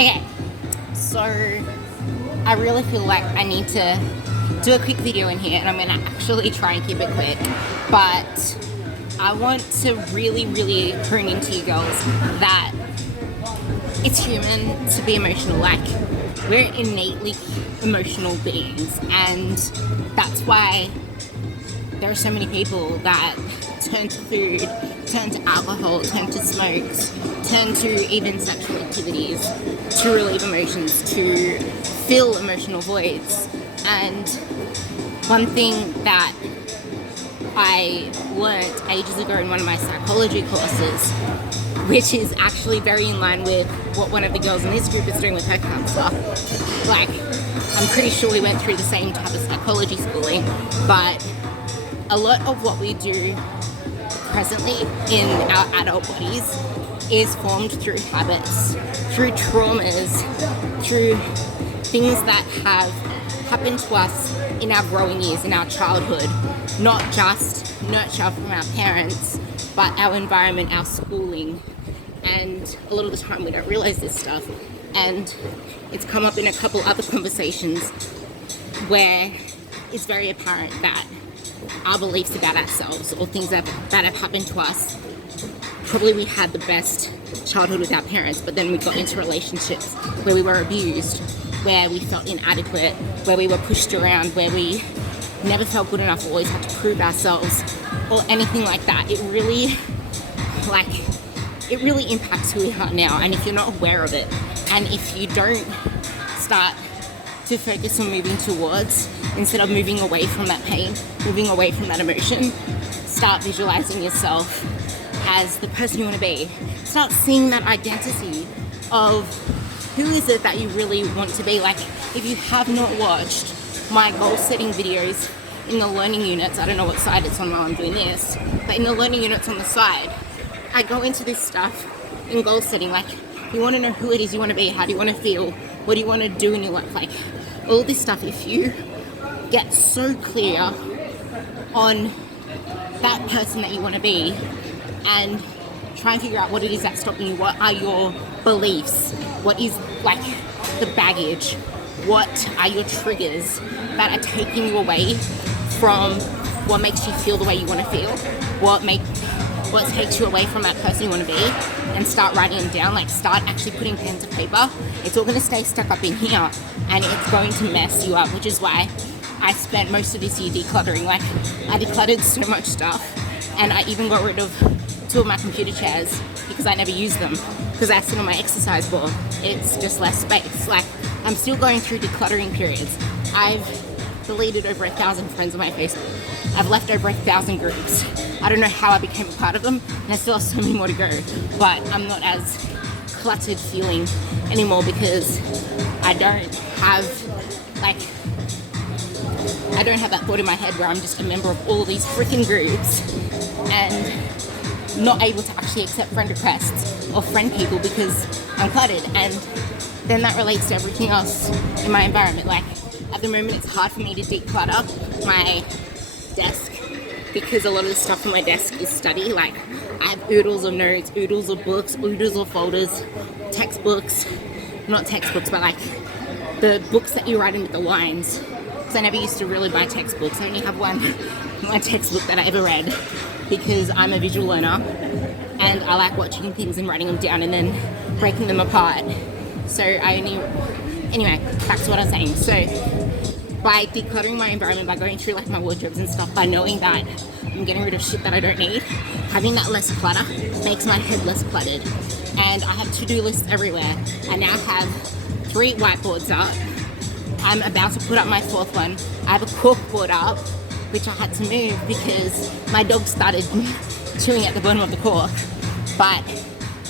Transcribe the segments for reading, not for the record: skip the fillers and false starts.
Okay, so I really feel like I need to do a quick video in here, and I'm gonna actually try and keep it quick, but I want to really hone into you girls that it's human to be emotional. Like, we're innately emotional beings, and that's why there are so many people that turn to food, turn to alcohol, turn to smokes, turn to even sexual activities to relieve emotions, to fill emotional voids. And one thing that I learned ages ago in one of my psychology courses, which is actually very in line with what one of the girls in this group is doing with her counselor. Like, I'm pretty sure we went through the same type of psychology schooling, but a lot of what we do presently in our adult bodies is formed through habits, through traumas, through things that have happened to us in our growing years, in our childhood, not just nurture from our parents, but our environment, our schooling. And a lot of the time we don't realize this stuff, and it's come up in a couple other conversations where it's very apparent that our beliefs about ourselves or things that have happened to us, probably we had the best childhood with our parents, but then we got into relationships where we were abused, where we felt inadequate, where we were pushed around, where we never felt good enough, always had to prove ourselves, or anything like that. It really impacts who we are now. And if you're not aware of it, and if you don't start to focus on moving towards, instead of moving away from that pain, moving away from that emotion, start visualizing yourself as the person you want to be. Start seeing that identity of who is it that you really want to be. Like, if you have not watched my goal setting videos in the learning units, I don't know what side it's on while I'm doing this, but in the learning units on the side, I go into this stuff in goal setting. Like, you want to know who it is you want to be, how do you want to feel, what do you want to do in your life, like all this stuff. If you get so clear on that person that you want to be and try and figure out what it is that's stopping you, what are your beliefs, what is like the baggage, what are your triggers that are taking you away from what makes you feel the way you want to feel, what takes you away from that person you want to be, and start writing them down. Like, start actually putting pen to paper. It's all going to stay stuck up in here, and it's going to mess you up, which is why I spent most of this year decluttering. Like, I decluttered so much stuff, and I even got rid of 2 of my computer chairs because I never use them, because I sit on my exercise ball. It's just less space. Like, I'm still going through decluttering periods. I've deleted over 1,000 friends on my Facebook. I've left over 1,000 groups. I don't know how I became a part of them, and I still have so many more to go, but I'm not as cluttered feeling anymore because I don't have that thought in my head where I'm just a member of all these freaking groups and not able to actually accept friend requests or friend people because I'm cluttered. And then that relates to everything else in my environment. Like, at the moment, it's hard for me to declutter my desk because a lot of the stuff on my desk is study. Like, I have oodles of notes, oodles of books, oodles of folders, textbooks, not textbooks, but like the books that you write in with the lines. Because I never used to really buy textbooks. I only have one textbook that I ever read because I'm a visual learner and I like watching things and writing them down and then breaking them apart. So anyway, back to what I was saying. So by decluttering my environment, by going through like my wardrobes and stuff, by knowing that I'm getting rid of shit that I don't need, having that less clutter makes my head less cluttered. And I have to-do lists everywhere. I now have 3 whiteboards up. I'm about to put up my 4th one. I have a corkboard up, which I had to move because my dog started chewing at the bottom of the cork. But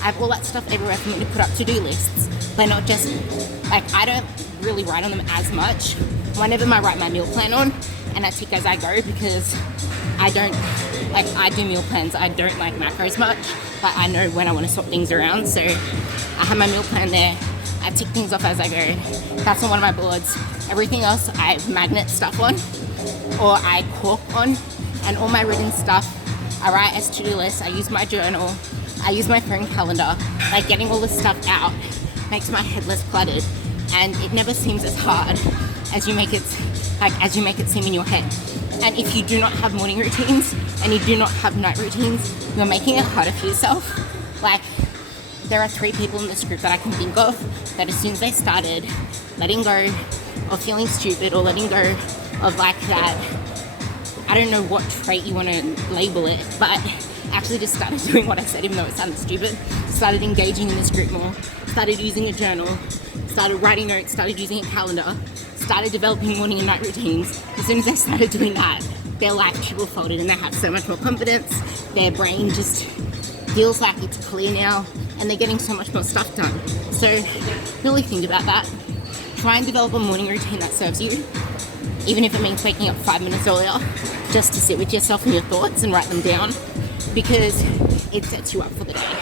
I have all that stuff everywhere for me to put up to-do lists. But not just, like, I don't really write on them as much. Whenever I write my meal plan on, and I tick as I go because I do meal plans. I don't like macros much, but I know when I want to swap things around. So I have my meal plan there. I tick things off as I go. That's on one of my boards. Everything else I magnet stuff on, or I cork on, and all my written stuff I write as to-do lists. I use my journal. I use my phone calendar. Like, getting all this stuff out makes my head less cluttered, and it never seems as hard as you make it seem in your head. And if you do not have morning routines and you do not have night routines, you're making it harder for yourself. Like, there are 3 people in this group that I can think of that as soon as they started letting go of feeling stupid or letting go of like that, I don't know what trait you want to label it, but actually just started doing what I said, even though it sounded stupid. Started engaging in this group more, started using a journal, started writing notes, started using a calendar, started developing morning and night routines. As soon as they started doing that, their life triple folded and they have so much more confidence. Their brain just feels like it's clear now and they're getting so much more stuff done. So really think about that. Try and develop a morning routine that serves you, even if it means waking up 5 minutes earlier, just to sit with yourself and your thoughts and write them down, because it sets you up for the day.